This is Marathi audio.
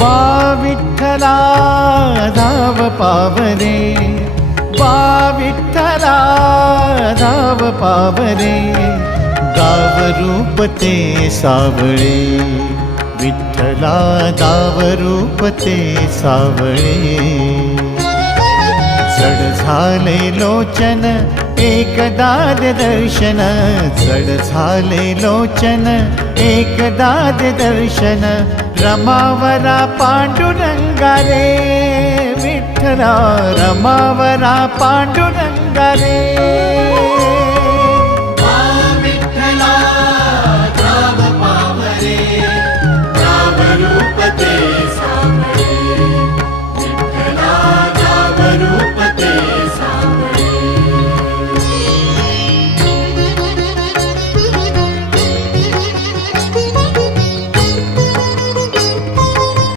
बा विठ्ठला धाव पावरे, बा विठ्ठला धाव पावरे, गाव रूप ते सावळे, विठ्ठला गाव रूप ते सावळे. जड झाले लोचन एकदा दर्शन, जड झाले लोचन एकदा दर्शन, रमावरा पांडुरंगा रे, विठ्ठला रमावरा पांडुरंगा रे. विठ्ठला धाव पावरे, गाव रूप ते